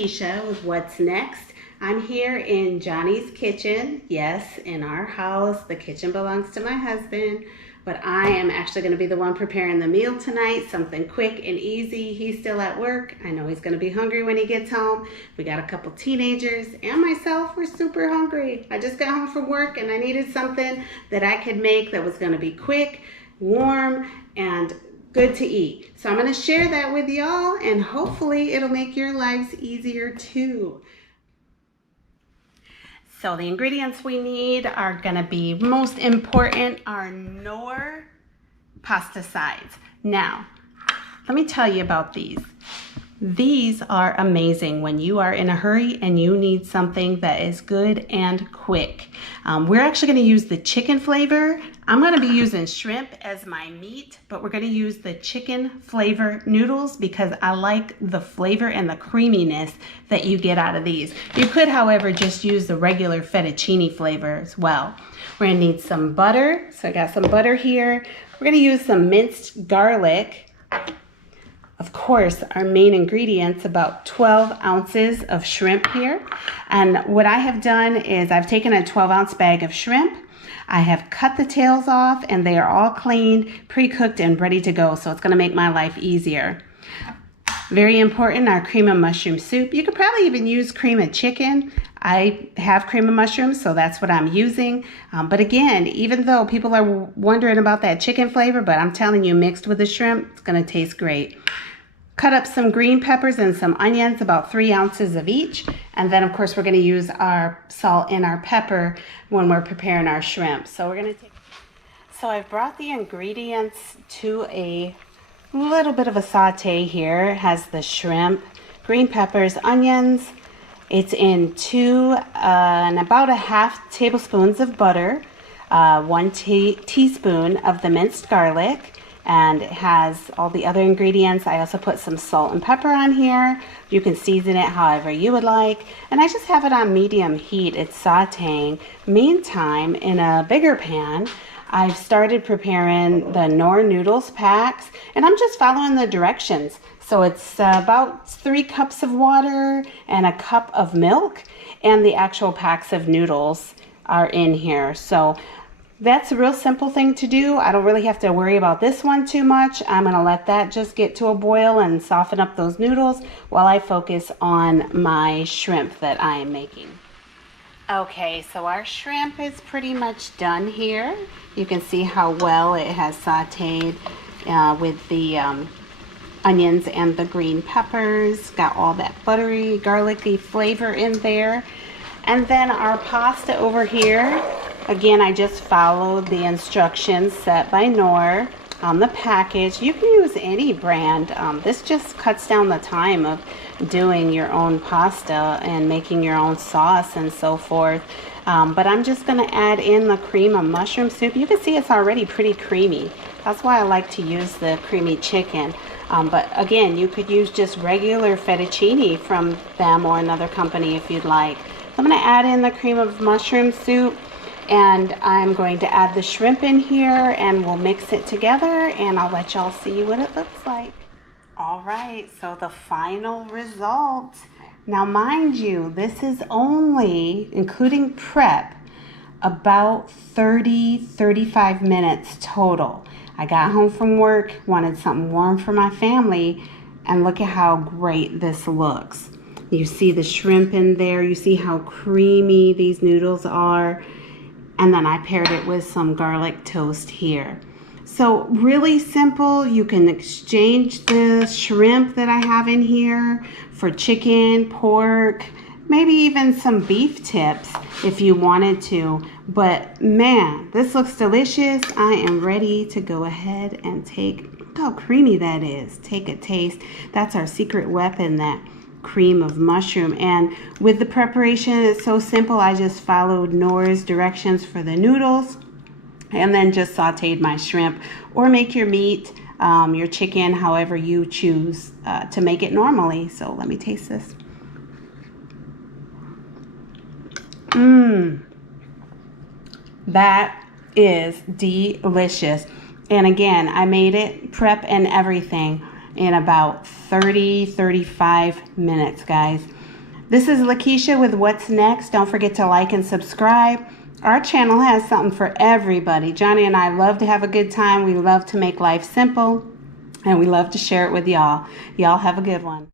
Keisha with What's Next. I'm here in Johnny's kitchen. Yes, in our house. The kitchen belongs to my husband, but I am actually going to be the one preparing the meal tonight. Something quick and easy. He's still at work. I know he's going to be hungry when he gets home. We got a couple teenagers and myself. We're super hungry. I just got home from work and I needed something that I could make that was going to be quick, warm, and good to eat. So I'm going to share that with y'all, and hopefully it'll make your lives easier too. So the ingredients we need are going to be, most important, are Knorr pasta sides. Now, let me tell you about these. These are amazing when you are in a hurry and you need something that is good and quick. We're actually going to use the chicken flavor. I'm going to be using shrimp as my meat, but we're going to use the chicken flavor noodles because I like the flavor and the creaminess that you get out of these. You could, however, just use the regular fettuccine flavor as well. We're going to need some butter. So I got some butter here. We're going to use some minced garlic. Of course, our main ingredients, about 12 ounces of shrimp here. And what I have done is I've taken a 12-ounce bag of shrimp. I have cut the tails off and they are all cleaned, pre-cooked, and ready to go. So it's going to make my life easier. Very important, our cream of mushroom soup. You could probably even use cream of chicken. I have cream of mushrooms, so that's what I'm using. But again, even though people are wondering about that chicken flavor, but I'm telling you, mixed with the shrimp, it's going to taste great. Cut up some green peppers and some onions, about 3 ounces of each. And then, of course, we're going to use our salt and our pepper when we're preparing our shrimp. So I've brought the ingredients to a little bit of a saute here. It has the shrimp, green peppers, onions. It's in and about a half tablespoons of butter, 1 teaspoon of the minced garlic, and it has all the other ingredients. I also put some salt and pepper on here. You can season it however you would like. And I just have it on medium heat. It's sauteing. Meantime, in a bigger pan, I've started preparing the Knorr noodles packs, and I'm just following the directions. So it's about 3 cups of water and a cup of milk, and the actual packs of noodles are in here. So that's a real simple thing to do. I don't really have to worry about this one too much. I'm going to let that just get to a boil and soften up those noodles while I focus on my shrimp that I am making. Okay, so our shrimp is pretty much done here. You can see how well it has sauteed with the onions and the green peppers. Got all that buttery, garlicky flavor in there. And then our pasta over here. Again, I just followed the instructions set by Knorr on the package. You can use any brand. This just cuts down the time of doing your own pasta and making your own sauce and so forth. But I'm just going to add in the cream of mushroom soup. You can see it's already pretty creamy. That's why I like to use the creamy chicken. But again, you could use just regular fettuccine from them or another company if you'd like. I'm going to add in the cream of mushroom soup. And I'm going to add the shrimp in here and we'll mix it together and I'll let y'all see what it looks like. All right, so the final result. Now mind you, this is only, including prep, about 35 minutes total. I got home from work, wanted something warm for my family, and look at how great this looks. You see the shrimp in there, you see how creamy these noodles are. And then I paired it with some garlic toast here. So really simple. You can exchange the shrimp that I have in here for chicken, pork, maybe even some beef tips if you wanted to. But man, this looks delicious. I am ready to go ahead and look how creamy that is. Take a taste. That's our secret weapon, that cream of mushroom. And with the preparation, it's so simple. I just followed Knorr's directions for the noodles and then just sauteed my shrimp, or make your meat, your chicken, however you choose to make it normally. So let me taste this. That is delicious. And again, I made it prep and everything in about 35 minutes, guys. This is Lakeisha with What's Next. Don't forget to like and subscribe. Our channel has something for everybody. Johnny and I love to have a good time. We love to make life simple, and we love to share it with y'all. Y'all have a good one.